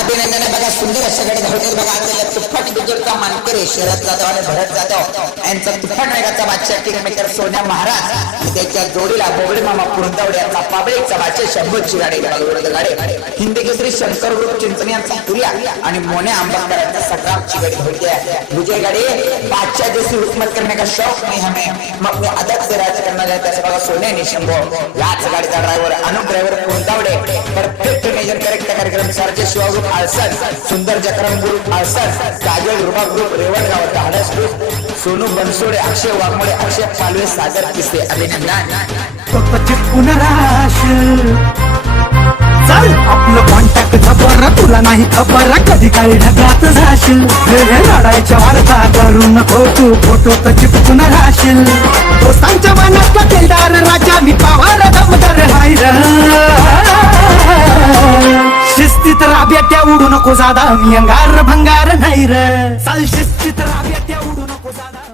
अभिनंदन बघा सुंदर अशा कडे धावतात बघा आपल्याला तुफाट बिजुलचा मानकरी शरद जाधव आणि भरत जाधव यांचा तुफाट वेगाचा बादशाह किलोमीटर सोन्या महाराज आणि त्याच्या जोडीला बोबडे मामा पुरंदवडे यांचा पाबळीचा बादशाह शंभूची गाडी गाडी हिंदी केसरी शंकर ग्रुप चिंचणी यांचा पुरिया आणि मोने आंबेडकर यांचा संग्रामची गाडी होती है विजय गाड़ी बादशाह जैसी हुकूमत करने का शौक नहीं हमें हम अपने अदब से राज करना चाहते हैं बघा सोने निशंभो याच गाडीचा ड्रायव्हर अनुप ड्रायव्हर पुरंदवडे परफेक्ट नियोजन करेक्ट कार्यक्रम सारखे शिवा ग्रुप आळसर सुंदर जक्रम ग्रुप आळसर काजल रुबा ग्रुप रेवणगाव धाडस ग्रुप सोनू बनसोडे अक्षय वाघमोडे अक्षय पालवे सागर किसे अभिनंदन फक्त चिपकून राहशील चल आपलं कॉन्टॅक्ट खबर तुला नाही खबर कधी काही ढगात जाशील लढायच्या वार्ता करू नको तू फोटो तर चिपकून राहशील दोस्तांच्या मनात दिलदार राजा मी पावार दमदार हाय र शिस्तीत राब्याट्या उडू नको जादा मी अंगार भंगार नाही र चल शिस्तीत राब्याट्या उडू नको जादा